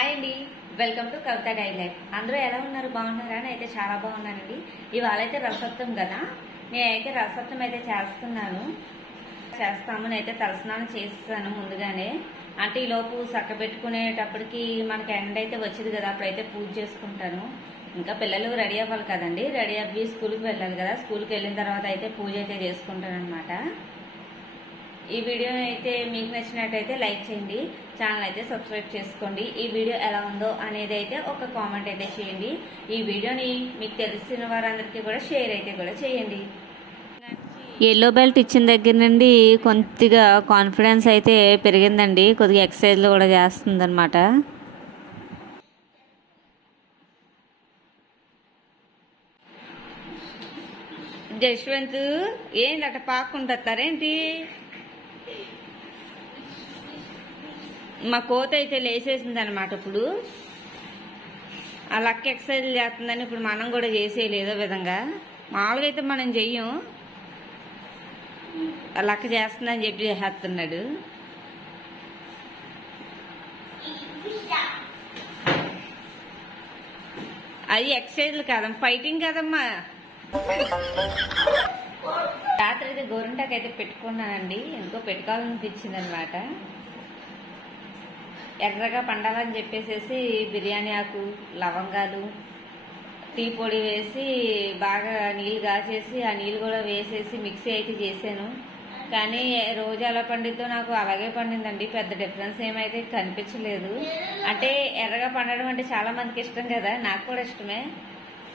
Hi అండి, welcome to Kavitha guide life. అందరూ ఎలా ఉన్నారు? బాగున్నారా? అయితే చాలా బాగున్నానండి. ఇవాళ అయితే రసత్వం కదా, నేనైతే రసత్వం అయితే చేస్తాము. నేనైతే తలస్నానం చేస్తాను ముందుగానే. అంటే ఈ లోపు చక్క పెట్టుకునేటప్పటికి మనకి ఎండ అయితే వచ్చింది కదా, అప్పుడైతే పూజ చేసుకుంటాను. ఇంకా పిల్లలు రెడీ అవ్వాలి కదండి, రెడీ అవ్వి స్కూల్కి వెళ్ళాలి కదా. స్కూల్కి వెళ్ళిన తర్వాత అయితే పూజ అయితే చేసుకుంటాను అనమాట. ఈ వీడియో అయితే మీకు నచ్చినట్టయితే లైక్ చేయండి, ఛానల్ అయితే సబ్స్క్రైబ్ చేసుకోండి. ఈ వీడియో ఎలా ఉందో అనేది అయితే ఒక కామెంట్ అయితే చేయండి. ఈ వీడియోని మీకు తెలిసిన వారందరికీ కూడా షేర్ అయితే కూడా చేయండి. ఎల్లో బెల్ట్ ఇచ్చిన దగ్గర నుండి కొద్దిగా కాన్ఫిడెన్స్ అయితే పెరిగిందండి, కొద్దిగా ఎక్సర్సైజ్లు కూడా చేస్తుంది అనమాట. జశ్వంత్ ఏందట పాక్కుంటారేంటి? మా కోత అయితే లేచేసింది అనమాట. ఇప్పుడు ఆ లక్క ఎక్సర్సైజ్ చేస్తుందని ఇప్పుడు మనం కూడా చేసేయాలి ఏదో విధంగా. మామూలుగా అయితే మనం చెయ్యం, ఆ లక్క చేస్తుందని చెప్పి చేస్తున్నాడు. అది ఎక్సర్సైజ్లు కాదమ్మా, ఫైటింగ్ కదమ్మా. రాత్రి అయితే గోరింటాకు అయితే పెట్టుకున్నానండి, ఎందుకో పెట్టుకోవాలనిపించింది అనమాట. ఎర్రగా పండాలని చెప్పేసి బిర్యానీ ఆకు, లవంగాలు, టీ పొడి వేసి బాగా నీళ్ళు కాచేసి ఆ నీళ్ళు కూడా వేసేసి మిక్సీ అయితే చేశాను. కానీ రోజు ఎలా పండిద్దో నాకు అలాగే పండిందండి, పెద్ద డిఫరెన్స్ ఏమైతే కనిపించలేదు. అంటే ఎర్రగా పండడం అంటే చాలా మందికి ఇష్టం కదా, నాకు కూడా ఇష్టమే.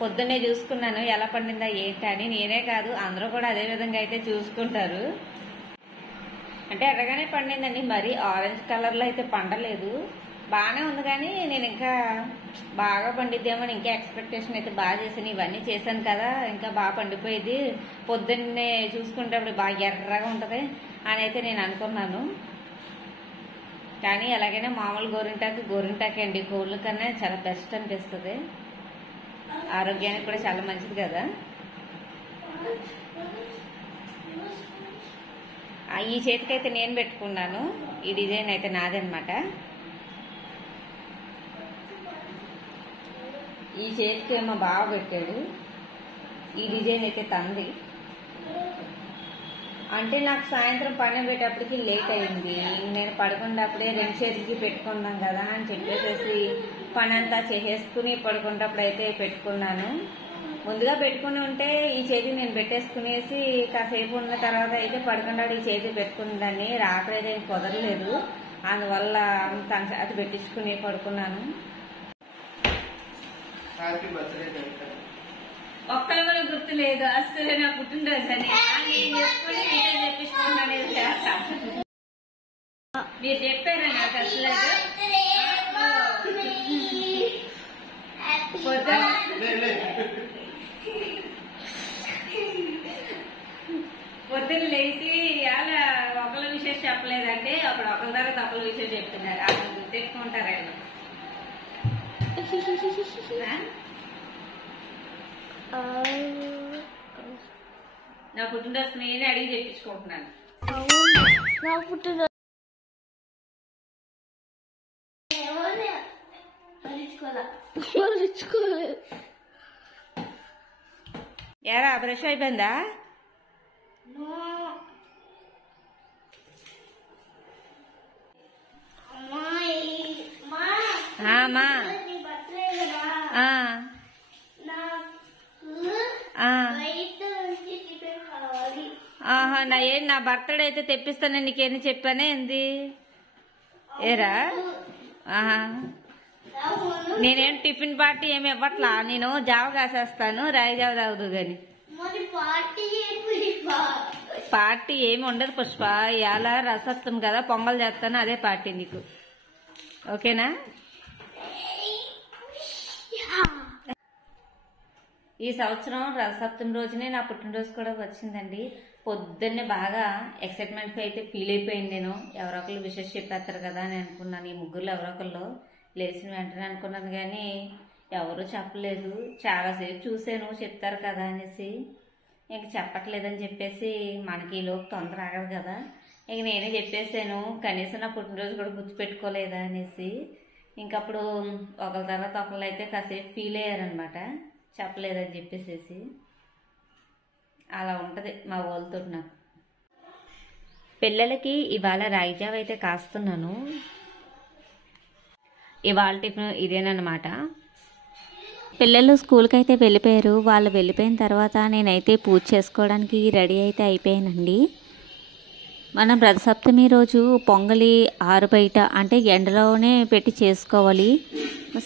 పొద్దున్నే చూసుకున్నాను ఎలా పండిందా ఏంటని. నేనే కాదు అందరూ కూడా అదే విధంగా అయితే చూసుకుంటారు. అంటే ఎర్రగానే పండిందండి, మరి ఆరెంజ్ కలర్లో అయితే పండలేదు. బాగానే ఉంది, కానీ నేను ఇంకా బాగా పండిద్దేమో ఇంకా ఎక్స్పెక్టేషన్ అయితే బాగా చేశాను. ఇవన్నీ చేశాను కదా, ఇంకా బాగా పండిపోయేది, పొద్దున్నే చూసుకుంటే బాగా ఎర్రగా ఉంటుంది అని అయితే నేను అనుకున్నాను. కానీ ఎలాగైనా మామూలు గోరింటాకే అండి, కోళ్ళ కన్నా చాలా బెస్ట్ అనిపిస్తుంది, ఆరోగ్యానికి కూడా చాలా మంచిది కదా. ఈ చేతికైతే నేను పెట్టుకున్నాను, ఈ డిజైన్ అయితే నాదనమాట. ఈ చేతికి ఏమో బాగా పెట్టాడు, ఈ డిజైన్ అయితే తంది. అంటే నాకు సాయంత్రం పని పెట్టేటప్పటికి లేట్ అయింది, నేను పడుకున్నప్పుడే రెండు చేతికి పెట్టుకున్నాం కదా అని చెప్పేసి పని అంతా చేసేసుకుని పడుకున్నప్పుడు అయితే పెట్టుకున్నాను. ముందుగా పెట్టుకుని ఉంటే ఈ చేతి నేను పెట్టేసుకునేసి కాసేపు ఉన్న తర్వాత అయితే పడుకున్నాడు ఈ చేతి పెట్టుకునేదాన్ని. రాత్రి అయితే కుదరలేదు, అందువల్ల అది పెట్టించుకుని పడుకున్నాను. ఒక్కరి కూడా గుర్తు లేదు అస్సలు నా పుట్టినరోజు అని నేను చెప్పుకుని మీరే చెప్పించుకున్నాను. మీరు చెప్పారా నాకు అసలు? పొద్దున్న లేచి అలా ఒకళ్ళ విషయం చెప్పలేదంటే అప్పుడు ఒకరి తర్వాత ఒకళ్ళ విషయం చెప్తున్నారు, అసలు గుర్తెట్టుకుంటారండి. నా పుట్టినరోజు నేనే అడిగి చెప్పించుకుంటున్నాను. ఎరా బ్రష్ అయిపోయిందా? నా బర్త్డే అయితే తెప్పిస్తాను నీకేంది చెప్పానే ఏంది ఏరా? నేనేం టిఫిన్ పార్టీ ఏమి ఇవ్వట్లా, నేను జావ కాసేస్తాను, రాయి జావ తాగుదు గాని. పార్టీ ఏమి ఉండదు పుష్ప, ఇవాళ రసత్వం కదా, పొంగల్ చేస్తాను, అదే పార్టీ నీకు. ఓకేనా? ఈ సంవత్సరం రసప్తమి రోజునే నా పుట్టినరోజు కూడా వచ్చిందండి. పొద్దున్నే బాగా ఎక్సైట్మెంట్ అయితే ఫీల్ అయిపోయింది నేను. ఎవరొకరు విషెస్ చెప్పేస్తారు కదా అని అనుకున్నాను. ఈ ముగ్గురులో ఎవరొకళ్ళు లేచిన వెంటనే అనుకున్నాను, కానీ ఎవరు చెప్పలేదు. చాలాసేపు చూసాను చెప్తారు కదా అనేసి, ఇంక చెప్పట్లేదని చెప్పేసి మనకి ఈలోపు తొందర ఆగదు కదా, ఇంక నేనే చెప్పేసాను. కనీసం నా పుట్టినరోజు కూడా గుర్తుపెట్టుకోలేదా అనేసి. ఇంకప్పుడు ఒకరి తర్వాత ఒకళ్ళు అయితే కాసేపు ఫీల్ అయ్యారనమాట, చెప్పలేదని చెప్పేసేసి. అలా ఉంటుంది మా వాళ్ళతో నాకు. పిల్లలకి ఇవాళ రాగి జావ అయితే కాస్తున్నాను. ఇవాళ టిఫిన్ ఇదేనమాట. పిల్లలు స్కూల్కి అయితే వెళ్ళిపోయారు. వాళ్ళు వెళ్ళిపోయిన తర్వాత నేనైతే పూజ చేసుకోవడానికి రెడీ అయితే అయిపోయానండి. మనం రథసప్తమి రోజు పొంగలి ఆరు బయట అంటే ఎండలోనే పెట్టి చేసుకోవాలి.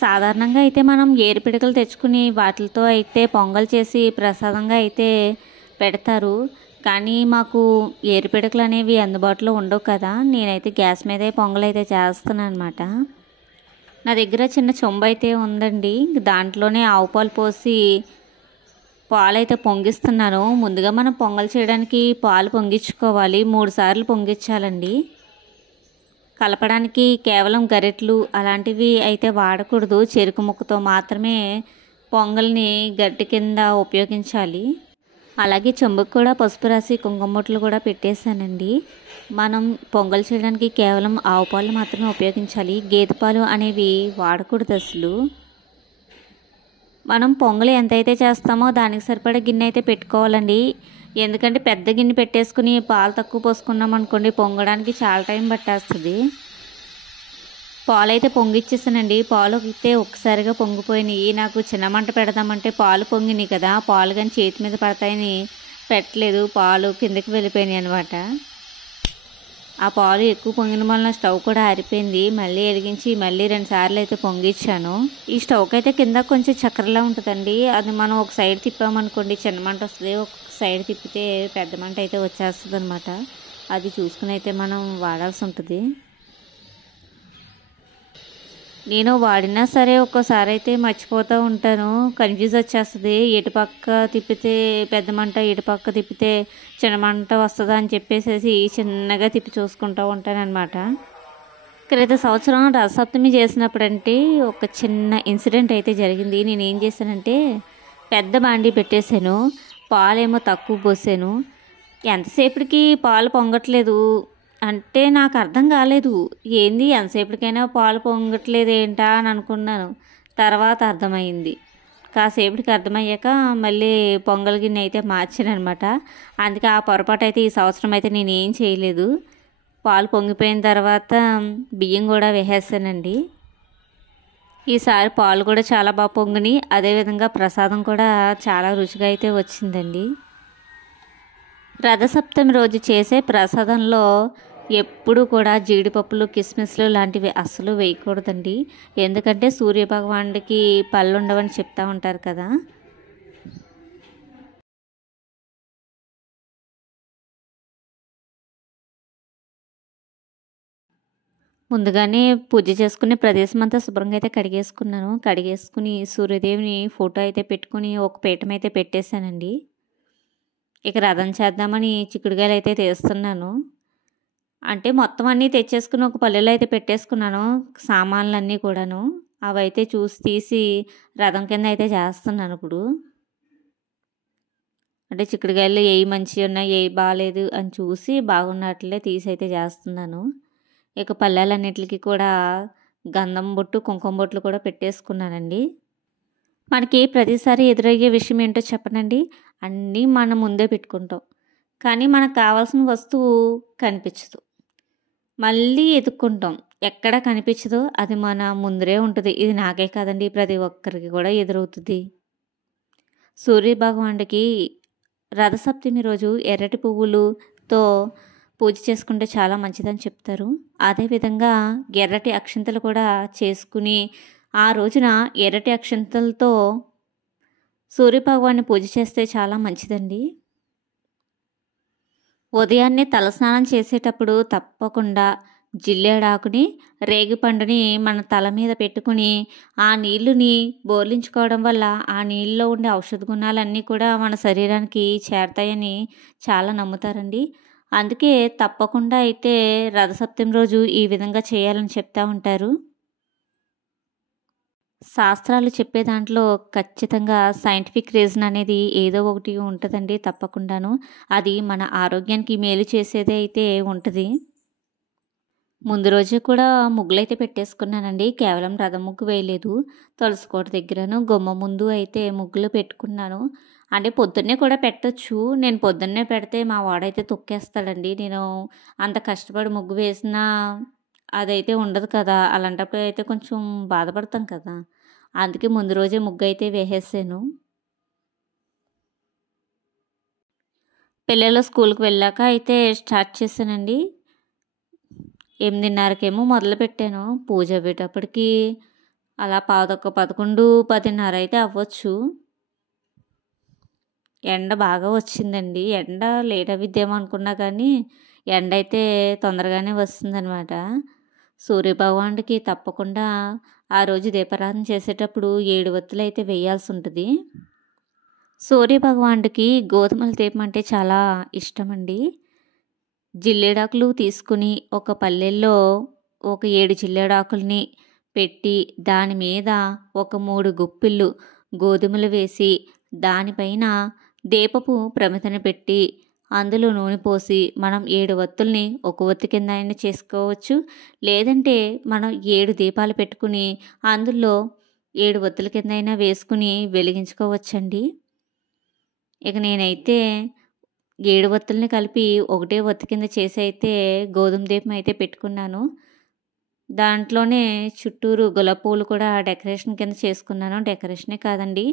సాధారణంగా అయితే మనం ఏరుపిడకలు తెచ్చుకుని వాటితో అయితే పొంగల్ చేసి ప్రసాదంగా అయితే పెడతారు. కానీ మాకు ఏరుపిడకలు అనేవి అందుబాటులో ఉండవు కదా, నేనైతే గ్యాస్ మీదే పొంగల్ అయితే చేస్తున్నాను అనమాట. నా దగ్గర చిన్న చెంబు అయితే ఉందండి, దాంట్లోనే ఆవు పాలు పోసి పాలైతే పొంగిస్తున్నాను. ముందుగా మనం పొంగల్ చేయడానికి పాలు పొంగించుకోవాలి, 3 సార్లు పొంగించాలండి. కలపడానికి కేవలం గరిటెలు అలాంటివి అయితే వాడకూడదు, చెరుకు ముక్కతో మాత్రమే పొంగల్ని గట్టి కింద ఉపయోగించాలి. అలాగే చెంబుకు కూడా పసుపు రాసి కుంకుమ బొట్లు కూడా పెట్టేశానండి. మనం పొంగల్ చేయడానికి కేవలం ఆవు పాలు మాత్రమే ఉపయోగించాలి, గేదె పాలు అనేవి వాడకూడదు అసలు. మనం పొంగల్ ఎంతైతే చేస్తామో దానికి సరిపడా గిన్నె అయితే పెట్టుకోవాలండి. ఎందుకంటే పెద్ద గిన్నె పెట్టేసుకుని పాలు తక్కువ పోసుకున్నాం అనుకోండి, పొంగడానికి చాలా టైం పట్టేస్తుంది. పాలు అయితే పొంగిచ్చేసానండి. పాలు అయితే ఒక్కసారిగా పొంగిపోయినాయి. నాకు చిన్న మంట పెడదామంటే పాలు పొంగినాయి కదా, పాలు కానీ చేతి మీద పడతాయని పెట్టలేదు, పాలు కిందకి వెళ్ళిపోయినాయి అనమాట. ఆ పాలు ఎక్కువ పొంగిన వలన స్టవ్ కూడా ఆరిపోయింది. మళ్ళీ వెలిగించి మళ్ళీ 2 సార్లు అయితే పొంగిచ్చాను. ఈ స్టవ్కి అయితే కింద కొంచెం చక్కెరలా ఉంటుందండి, అది మనం ఒక సైడ్ తిప్పామనుకోండి చిన్న మంట వస్తుంది, ఒక సైడ్ తిప్పితే పెద్ద మంట అయితే వచ్చేస్తుంది అనమాట. అది చూసుకుని అయితే మనం వాడాల్సి ఉంటుంది. నేను వాడినా సరే ఒక్కోసారి అయితే మర్చిపోతూ ఉంటాను, కన్ఫ్యూజ్ వచ్చేస్తుంది. ఎటుపక్క తిప్పితే పెద్ద మంట, ఎటుపక్క తిప్పితే చిన్న మంట వస్తుందా అని చెప్పేసి చిన్నగా తిప్పి చూసుకుంటూ ఉంటాను అనమాట. క్రిత సంవత్సరం రథసప్తమి చేసినప్పుడంటే ఒక చిన్న ఇన్సిడెంట్ అయితే జరిగింది. నేను ఏం చేశానంటే పెద్ద బాండీ పెట్టేశాను, పాలేమో తక్కువ పోసాను. ఎంతసేపటికి పాలు పొంగట్లేదు అంటే నాకు అర్థం కాలేదు, ఏంది ఎంతసేపటికైనా పాలు పొంగట్లేదు ఏంటా అని అనుకున్నాను. తర్వాత అర్థమైంది. కాసేపటికి అర్థమయ్యాక మళ్ళీ పొంగల్ గిన్నె అయితే మార్చాను అనమాట. అందుకే ఆ పొరపాటు అయితే ఈ సంవత్సరం అయితే నేను ఏం చేయలేదు. పాలు పొంగిపోయిన తర్వాత బియ్యం కూడా వేసేసానండి. ఈసారి పాలు కూడా చాలా బాగా పొంగిని, అదేవిధంగా ప్రసాదం కూడా చాలా రుచిగా అయితే వచ్చిందండి. రథసప్తమి రోజు చేసే ప్రసాదంలో ఎప్పుడు కూడా జీడిపప్పులు, కిస్మిస్లు లాంటివి అస్సలు వేయకూడదండి. ఎందుకంటే సూర్యభగవానుడికి పళ్ళు ఉండవని చెప్తా ఉంటారు కదా. ముందుగానే పూజ చేసుకునే ప్రదేశం అంతా శుభ్రంగా అయితే కడిగేసుకుని సూర్యదేవిని ఫోటో అయితే పెట్టుకుని ఒక పీఠం అయితే పెట్టేశానండి. ఇక రథం చేద్దామని చిక్కుడుకాయలు అయితే తీస్తున్నాను. అంటే మొత్తం అన్నీ తెచ్చేసుకుని ఒక పల్లెలో అయితే పెట్టేసుకున్నాను, సామాన్లన్నీ కూడాను. అవి అయితే తీసి రథం కింద అయితే చేస్తున్నాను ఇప్పుడు. అంటే చిక్కుడుకాయలు ఏవి మంచిగా ఉన్నాయి, ఏవి బాగాలేదు అని చూసి బాగున్నట్లే తీసి అయితే చేస్తున్నాను. ఇక పల్లెలన్నిటికి కూడా గంధం బొట్టు, కుంకుమ బొట్లు కూడా పెట్టేసుకున్నానండి. మనకి ప్రతిసారి ఎదురయ్యే విషయం ఏంటో చెప్పనండి, అన్నీ మనం ముందే పెట్టుకుంటాం, కానీ మనకు కావాల్సిన వస్తువు కనిపించదు. మళ్ళీ ఎదుక్కుంటాం, ఎక్కడ కనిపించదో అది మన ముందరే ఉంటుంది. ఇది నాకే కాదండి, ప్రతి ఒక్కరికి కూడా ఎదురవుతుంది. సూర్యభగవానుడికి రథసప్తమి రోజు ఎర్రటి పువ్వులతో పూజ చేసుకుంటే చాలా మంచిదని చెప్తారు. అదేవిధంగా ఎర్రటి అక్షంతలు కూడా చేసుకుని ఆ రోజున ఎర్రటి అక్షంతలతో సూర్యభగవాన్ని పూజ చేస్తే చాలా మంచిదండి. ఉదయాన్నే తలస్నానం చేసేటప్పుడు తప్పకుండా జిల్లేడాకుని, రేగిపండుని మన తల మీద పెట్టుకుని ఆ నీళ్ళుని బోర్లించుకోవడం వల్ల ఆ నీళ్ళలో ఉండే ఔషధ గుణాలన్నీ కూడా మన శరీరానికి చేరతాయని చాలా నమ్ముతారండి. అందుకే తప్పకుండా అయితే రథసప్తమి రోజు ఈ విధంగా చేయాలని చెప్తా ఉంటారు. శాస్త్రాలు చెప్పే దాంట్లో ఖచ్చితంగా సైంటిఫిక్ రీజన్ అనేది ఏదో ఒకటి ఉంటుందండి తప్పకుండాను. అది మన ఆరోగ్యానికి మేలు చేసేదే అయితే ఉంటుంది. ముందు రోజే కూడా ముగ్గులైతే పెట్టేసుకున్నానండి. కేవలం రథం ముగ్గు వేయలేదు. తులసి కోట దగ్గరను, గుమ్మం ముందు అయితే ముగ్గులు పెట్టుకున్నాను. అంటే పొద్దున్నే కూడా పెట్టొచ్చు. నేను పొద్దున్నే పెడితే మా వాడైతే తొక్కేస్తాడండి. నేను అంత కష్టపడి ముగ్గు వేసినా అదైతే ఉండదు కదా! అలాంటప్పుడు అయితే కొంచెం బాధపడతాం కదా! అందుకే ముందు రోజే ముగ్గయితే వేసేసాను. పిల్లలు స్కూల్‌కి వెళ్ళాక అయితే స్టార్ట్ చేశానండి. 8:30కేమో మొదలుపెట్టాను. పూజ అవ్వేటప్పటికి అలా పావుతక్కువ 11, 10:30 అయితే అవ్వచ్చు. ఎండ బాగా వచ్చిందండి. ఎండ లేట్ అవ్విద్దేమో అనుకున్నా కానీ ఎండైతే తొందరగానే వస్తుందనమాట. సూర్యభగవానుడికి తప్పకుండా ఆ రోజు దీపారాధన చేసేటప్పుడు 7 ఒత్తులైతే వేయాల్సుంటది. సూర్యభగవానుడికి గోధుమల దీపం అంటే చాలా ఇష్టమండి. జిల్లేడాకులు తీసుకుని ఒక పళ్ళెల్లో ఒక 7 జిల్లేడాకుల్ని పెట్టి దాని మీద ఒక 3 గుప్పిళ్ళు గోధుమలు వేసి దానిపైన దీపపు ప్రమిదన పెట్టి అందులో నూనె పోసి మనం 7 ఒత్తుల్ని ఒక ఒత్తి కింద అయినా చేసుకోవచ్చు. లేదంటే మనం 7 దీపాలు పెట్టుకుని అందులో 7 ఒత్తుల కింద అయినా వేసుకుని వెలిగించుకోవచ్చండి. ఇక నేనైతే 7 ఒత్తుల్ని కలిపి ఒకటే ఒత్తి కింద చేసి అయితే గోధుమ దీపం అయితే పెట్టుకున్నాను. దాంట్లోనే చుట్టూరు గులాబీ పువ్వులు కూడా డెకరేషన్ కింద చేసుకున్నాను. డెకరేషనే కాదండి,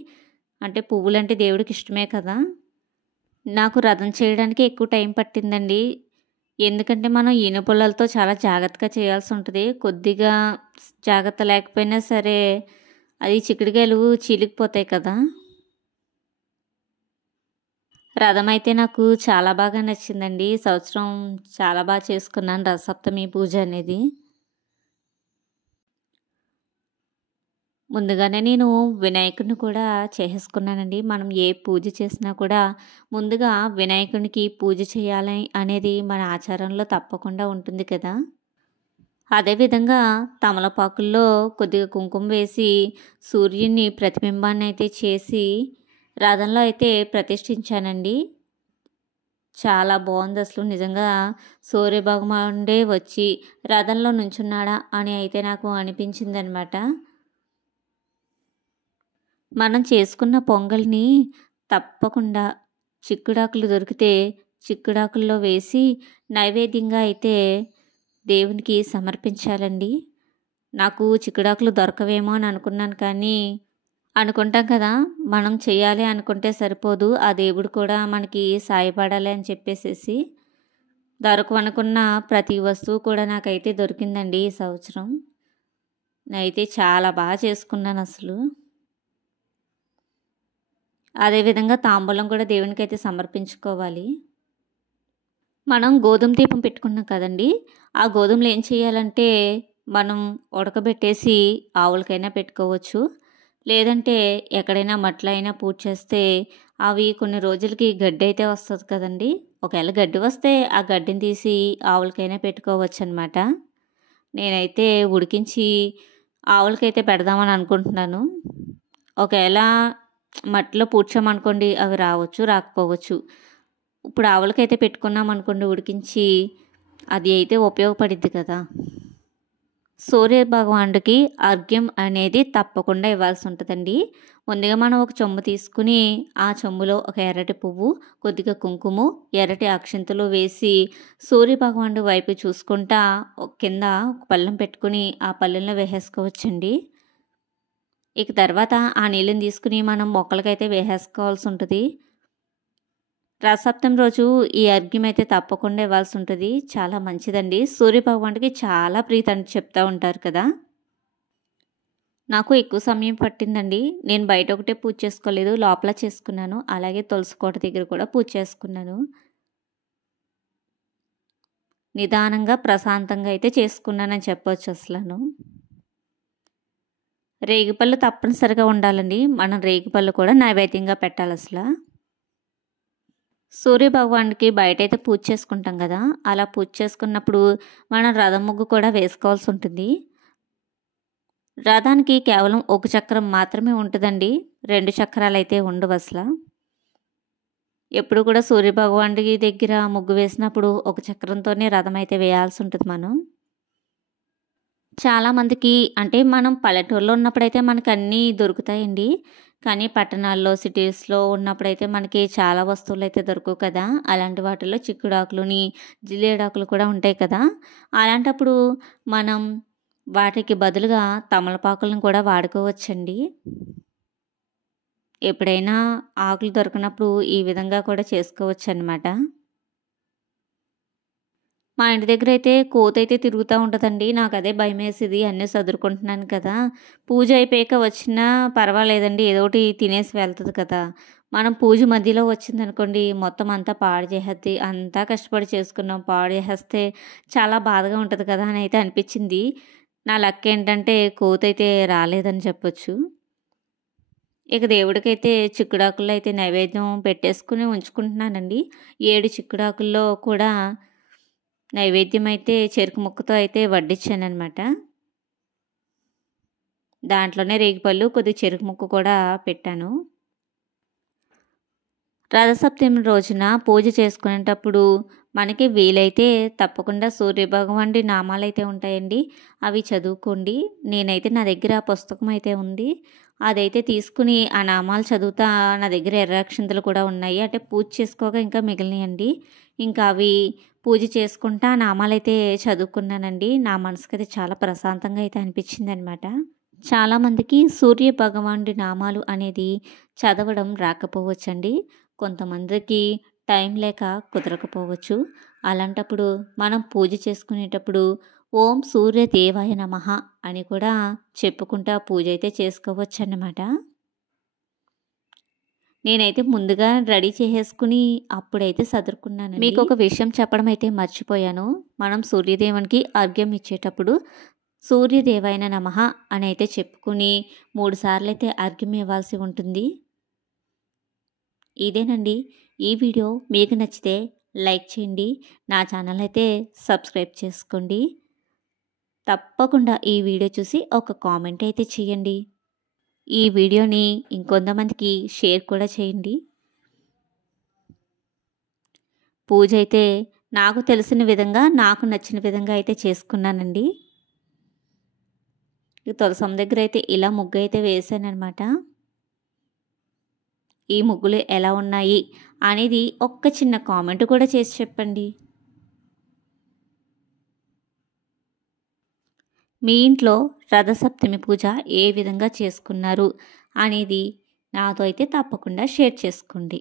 అంటే పువ్వులంటే దేవుడికి ఇష్టమే కదా! నాకు రథం చేయడానికి ఎక్కువ టైం పట్టిందండి. ఎందుకంటే మనం ఈనుపుల్లలతో చాలా జాగ్రత్తగా చేయాల్సి ఉంటది. కొద్దిగా జాగ్రత్త లేకపోయినా సరే అది చిక్కుడుకాయలు చీలికిపోతాయి కదా! రథం అయితే నాకు చాలా బాగా నచ్చిందండి. ఈ సంవత్సరం చాలా బాగా చేసుకున్నాను రథసప్తమి పూజ అనేది. ముందుగానే నేను వినాయకుడిని కూడా చేసేసుకున్నానండి. మనం ఏ పూజ చేసినా కూడా ముందుగా వినాయకునికి పూజ చేయాలి అనేది మన ఆచారంలో తప్పకుండా ఉంటుంది కదా! అదేవిధంగా తమలపాకుల్లో కొద్దిగా కుంకుమ వేసి సూర్యుని ప్రతిబింబాన్ని అయితే చేసి రథంలో అయితే ప్రతిష్ఠించానండి. చాలా బాగుంది అసలు. నిజంగా సూర్యభగవానుడే వచ్చి రథంలో నుంచున్నాడా అని అయితే నాకు అనిపించిందనమాట. మనం చేసుకున్న పొంగల్ని తప్పకుండా చిక్కుడాకులు దొరికితే చిక్కుడాకుల్లో వేసి నైవేద్యంగా అయితే దేవునికి సమర్పించాలండి. నాకు చిక్కుడాకులు దొరకవేమో అని అనుకున్నాను కానీ అనుకుంటాం కదా, మనం చేయాలి అనుకుంటే సరిపోదు, ఆ దేవుడు కూడా మనకి సాయపడాలి అని చెప్పేసేసి దొరకవనుకున్న ప్రతి వస్తువు కూడా నాకైతే దొరికిందండి ఈ సంవత్సరం. నేనైతే చాలా బాగా చేసుకున్నాను అసలు. అదేవిధంగా తాంబూలం కూడా దేవునికైతే సమర్పించుకోవాలి. మనం గోధుమ దీపం పెట్టుకున్నాం కదండి, ఆ గోధుమలు ఏం చేయాలంటే మనం ఉడకబెట్టేసి ఆవులకైనా పెట్టుకోవచ్చు. లేదంటే ఎక్కడైనా మట్లో అయినా పూజ చేస్తే అవి కొన్ని రోజులకి గడ్డి అయితే వస్తుంది కదండి. ఒకవేళ గడ్డి వస్తే ఆ గడ్డిని తీసి ఆవులకైనా పెట్టుకోవచ్చు అనమాట. నేనైతే ఉడికించి ఆవులకైతే పెడదామని అనుకుంటున్నాను. ఒకవేళ మట్టిలో పూడ్చామనుకోండి అవి రావచ్చు, రాకపోవచ్చు. ఇప్పుడు ఆవులకైతే పెట్టుకున్నాం అనుకోండి ఉడికించి, అది అయితే ఉపయోగపడిద్ది కదా. సూర్య భగవానుడికి అర్ఘ్యం అనేది తప్పకుండా ఇవ్వాల్సి ఉంటుందండి. ముందుగా మనం ఒక చెంబు తీసుకుని ఆ చెంబులో ఒక ఎర్రటి పువ్వు, కొద్దిగా కుంకుమ, ఎర్రటి అక్షింతలు వేసి సూర్య భగవానుడి వైపు చూసుకుంటా కింద ఒక పళ్ళెం పెట్టుకుని ఆ పళ్ళెంలో వేసేసుకోవచ్చండి. ఇక తర్వాత ఆ నీళ్ళని తీసుకుని మనం మొక్కలకైతే వేసేసుకోవాల్సి ఉంటుంది. రథసప్తమి రోజు ఈ అర్ఘ్యం అయితే తప్పకుండా ఇవ్వాల్సి ఉంటుంది. చాలా మంచిదండి. సూర్యభగవానుడికి చాలా ప్రీతి అని చెప్తూ ఉంటారు కదా. నాకు ఎక్కువ సమయం పట్టిందండి. నేను బయట ఒకటే పూజ చేసుకోలేదు, లోపల చేసుకున్నాను. అలాగే తులసి కోట దగ్గర కూడా పూజ చేసుకున్నాను. నిదానంగా ప్రశాంతంగా అయితే చేసుకున్నానని చెప్పవచ్చు అసలను. రేగిపళ్ళు తప్పనిసరిగా ఉండాలండి. మనం రేగిపళ్ళు కూడా నైవేద్యంగా పెట్టాలి అసలు. సూర్యభగవానుడికి బయటైతే పూజ చేసుకుంటాం కదా, అలా పూజ చేసుకున్నప్పుడు మనం రథం ముగ్గు కూడా వేసుకోవాల్సి ఉంటుంది. రథానికి కేవలం ఒక చక్రం మాత్రమే ఉంటుందండి, 2 చక్రాలు అయితే ఉండవు అసలు. ఎప్పుడు కూడా సూర్యభగవానుడి దగ్గర ముగ్గు వేసినప్పుడు ఒక చక్రంతోనే రథం అయితే వేయాల్సి ఉంటుంది మనం. చాలామందికి అంటే మనం పల్లెటూరులో ఉన్నప్పుడైతే మనకు అన్నీ దొరుకుతాయండి. కానీ పట్టణాల్లో, సిటీస్‌లో ఉన్నప్పుడైతే మనకి చాలా వస్తువులైతే దొరకవు కదా! అలాంటి వాటిల్లో చిక్కుడాకులుని, జిల్లేడాకులు కూడా ఉంటాయి కదా! అలాంటప్పుడు మనం వాటికి బదులుగా తమలపాకులను కూడా వాడుకోవచ్చండి. ఎప్పుడైనా ఆకులు దొరకనప్పుడు ఈ విధంగా కూడా చేసుకోవచ్చనమాట. మా ఇంటి దగ్గరైతే కోతైతే తిరుగుతా ఉంటదండి. నాకదే భయమేసేది. అన్నీ సదురుకుంటున్నాను కదా! పూజ అయిపోయాక వచ్చినా పర్వాలేదండి. ఏదోకటి తినేసి వెళ్తది కదా! మనం పూజ మధ్యలో వచ్చిందనుకోండి, మొత్తం అంతా పాడు చేసేద్ది. అంతా కష్టపడి చేసుకున్నాం, పాడు చేసేస్తే చాలా బాధగా ఉంటది కదా! అని అయితే అనిపిచ్చింది. నా లక్ ఏంటంటే కోతైతే రాలేదని చెప్పొచ్చు. ఇక దేవుడికైతే చిక్కుడాకుల్లో అయితే నైవేద్యం పెట్టేసుకొని ఉంచుకుంటున్నానండి. 7 చిక్కుడాకుల్లో కూడా నైవేద్యం అయితే చెరుకు ముక్కతో అయితే వడ్డించాననమాట. దాంట్లోనే రేగిపళ్ళు, కొద్దిగా చెరుకు ముక్క కూడా పెట్టాను. రథసప్తమి రోజున పూజ చేసుకునేటప్పుడు మనకి వీలైతే తప్పకుండా సూర్యభగవానుడి నామాలైతే ఉంటాయండి. అవి చదువుకోండి. నేనైతే నా దగ్గర ఆ పుస్తకం అయితే ఉంది. అదైతే తీసుకుని ఆ నామాలు చదువుతా నా దగ్గర ఎర్రాక్షింతలు కూడా ఉన్నాయి. అంటే పూజ చేసుకోగా ఇంకా మిగిలినయండి. ఇంకా అవి పూజ చేసుకుంటా ఆ నామాలైతే చదువుకున్నానండి. నా మనసుకైతే చాలా ప్రశాంతంగా అయితే అనిపించిందనమాట. చాలామందికి సూర్య భగవానుడి నామాలు అనేది చదవడం రాకపోవచ్చండి. కొంతమందికి టైం లేక కుదరకపోవచ్చు. అలాంటప్పుడు మనం పూజ చేసుకునేటప్పుడు ఓం సూర్య దేవాయ నమః అని కూడా చెప్పుకుంటా పూజ అయితే చేసుకోవచ్చన్నమాట. నేనైతే ముందుగా రెడీ చేసేసుకుని అప్పుడైతే సదురుకున్నానండి. మీకొక విషయం చెప్పడం అయితే మర్చిపోయాను. మనం సూర్యదేవునికి అర్ఘ్యం ఇచ్చేటప్పుడు సూర్యదేవాయ నమః అని అయితే చెప్పుకుని 3 సార్లయితే అర్ఘ్యం ఇవ్వాల్సి ఉంటుంది. ఇదేనండి ఈ వీడియో. మీకు నచ్చితే లైక్ చేయండి. నా ఛానల్ అయితే సబ్స్క్రైబ్ చేసుకోండి. తప్పకుండా ఈ వీడియో చూసి ఒక కామెంట్ అయితే చేయండి. ఈ వీడియోని ఇంకొంతమందికి షేర్ కూడా చేయండి. పూజ అయితే నాకు తెలిసిన విధంగా, నాకు నచ్చిన విధంగా అయితే చేసుకున్నానండి. ఈ తులసమ్మ దగ్గర అయితే ఇలా ముగ్గు అయితే వేసాననమాట. ఈ ముగ్గులు ఎలా ఉన్నాయి అనేది ఒక్క చిన్న కామెంట్ కూడా చేసి చెప్పండి. మీ ఇంట్లో రథసప్తమి పూజ ఏ విధంగా చేసుకున్నారు అనేది నాతో అయితే తప్పకుండా షేర్ చేసుకోండి.